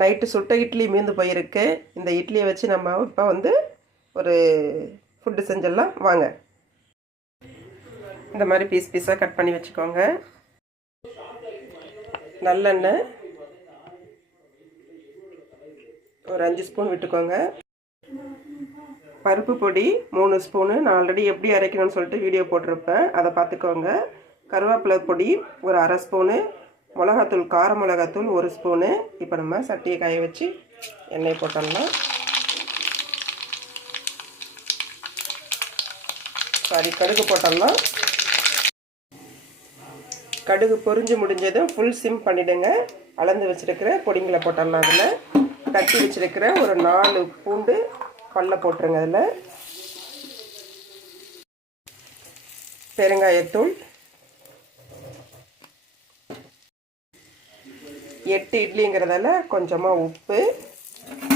Night சுட்ட இட்லி மீந்து போயிருக்கு. இந்த இட்லியை வச்சு நம்ம இப்போ வந்து ஒரு ஃபுட்டு செஞ்சிடலாம் வாங்க. இந்த மாதிரி பீஸ் பீஸாக கட் பண்ணி வச்சுக்கோங்க. நல்லெண்ணெய் ஒரு 5 ஸ்பூன் விட்டுக்கோங்க. பருப்பு பொடி 3 ஸ்பூனு. நான் ஆல்ரெடி எப்படி அரைக்கணும்னு சொல்லிட்டு வீடியோ போட்டிருப்பேன், அதை பார்த்துக்கோங்க. கருவேப்பிலை பொடி ஒரு 1/2 ஸ்பூனு. மிளகாத்தூள், கார மிளகாத்தூள் 1 ஸ்பூனு. இப்போ நம்ம சட்டியை காய வச்சு எண்ணெய் போட்டோம்னா கடுகு போட்டோம்னா கடுகு பொரிஞ்சு முடிஞ்சதும் ஃபுல் சிம் பண்ணிவிடுங்க. அளந்து வச்சுருக்கிற பொடிங்களை போட்டோம்னா அதில் தட்டி வச்சுருக்கிற ஒரு 4 பூண்டு பல்ல போட்டுருங்க. அதில் பெருங்காயத்தூள், 8 இட்லிங்கிறதால கொஞ்சமாக உப்பு.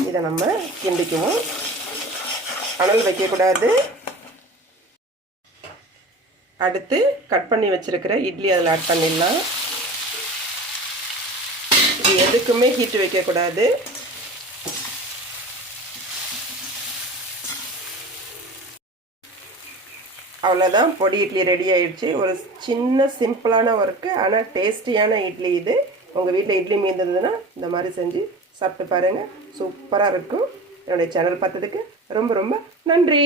இதை நம்ம கிண்டிக்குவோம். அனல் வைக்கக்கூடாது. அடுத்து கட் பண்ணி வச்சுருக்கிற இட்லி அதில் ஆட் பண்ணிடலாம். இது எதுக்குமே ஹீட் வைக்கக்கூடாது. அவ்வளோதான், பொடி இட்லி ரெடி ஆயிடுச்சு. ஒரு சின்ன சிம்பிளான ஒர்க்கு, ஆனால் டேஸ்டியான இட்லி இது. உங்கள் வீட்டில் இட்லி மீந்ததுன்னா இந்த மாதிரி செஞ்சு சாப்பிட்டு பாருங்கள், சூப்பராக இருக்கும். என்னுடைய சேனல் பார்த்ததுக்கு ரொம்ப ரொம்ப நன்றி.